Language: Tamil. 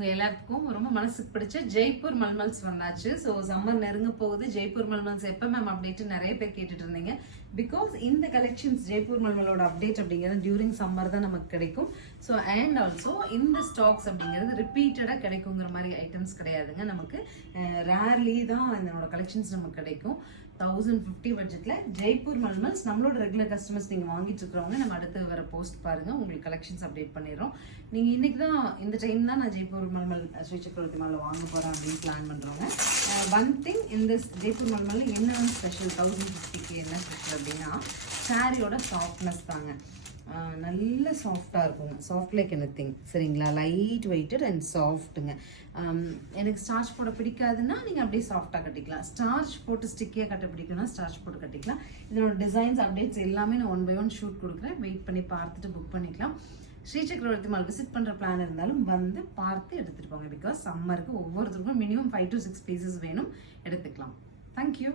உங்க எல்லாருக்கும் ரொம்ப மனசுக்கு பிடிச்ச ஜெய்ப்பூர் மல்மல்ஸ் வந்தாச்சு. ஸோ சம்மர் நெருங்க போகுது. ஜெய்ப்பூர் மல்மல்ஸ் எப்போ மேம் அப்டேட் நிறைய பேர் கேட்டுட்டு இருந்தீங்க. பிகாஸ் இந்த கலெக்ஷன்ஸ் ஜெய்ப்பூர் மல்மலோட அப்டேட் அப்படிங்கிறது டியூரிங் சம்மர் தான் நமக்கு கிடைக்கும். ஸோ அண்ட் ஆல்சோ இந்த ஸ்டாக்ஸ் அப்படிங்கிறது ரிப்பீட்டடாக கிடைக்குங்கிற மாதிரி ஐட்டம்ஸ் கிடையாதுங்க. நமக்கு ரேர்லி தான் இதனோட கலெக்ஷன்ஸ் நமக்கு கிடைக்கும். 1050 பட்ஜெட்ல ஜெய்ப்பூர் மல்மல்ஸ் நம்மளோட ரெகுலர் கஸ்டமர்ஸ் நீங்க வாங்கிட்டு இருக்கிறவங்க நம்ம அடுத்து வர போஸ்ட் பாருங்க, உங்களுக்கு கலெக்ஷன்ஸ் அப்டேட் பண்ணிடுறோம். நீங்க இன்னைக்கு தான் இந்த டைம் தான் நான் ஜெய்ப்பூர் மல்மல் ஸ்ரீ சக்கரவர்த்தி மாலில் வாங்க போறேன் அப்படின்னு பிளான் பண்றோங்க. ஒன் திங் இந்த ஜெய்ப்பூர் மல்மல்ல என்ன ஸ்பெஷல் 1050க்கு என்ன ஸ்பெஷல் அப்படின்னா சாரியோட சாஃப்ட்னஸ் தாங்க. நல்ல சாஃப்டாக இருக்குங்க. சாஃப்ட் லைக் எனிதிங், சரிங்களா? லைட் வெயிட்டட் அண்ட் சாஃப்ட்டுங்க. எனக்கு ஸ்டார்ச் போட பிடிக்காதுன்னா நீங்கள் அப்படியே சாஃப்டாக கட்டிக்கலாம். ஸ்டார்ச் போட்டு ஸ்டிக்கியாக கட்ட பிடிக்கும்னா ஸ்டார்ச் போட்டு கட்டிக்கலாம். இதனோட டிசைன்ஸ் அப்டேட்ஸ் எல்லாமே நான் 1 by 1 ஷூட் கொடுக்குறேன். வெயிட் பண்ணி பார்த்துட்டு புக் பண்ணிக்கலாம். ஸ்ரீ சக்கரவர்த்தி மால் விசிட் பண்ணுற பிளான் இருந்தாலும் வந்து பார்த்து எடுத்துகிட்டு போங்க. பிகாஸ் சம்மருக்கு ஒவ்வொருத்தருக்கும் மினிமம் 5 to 6 பீசஸ் வேணும், எடுத்துக்கலாம். தேங்க்யூ.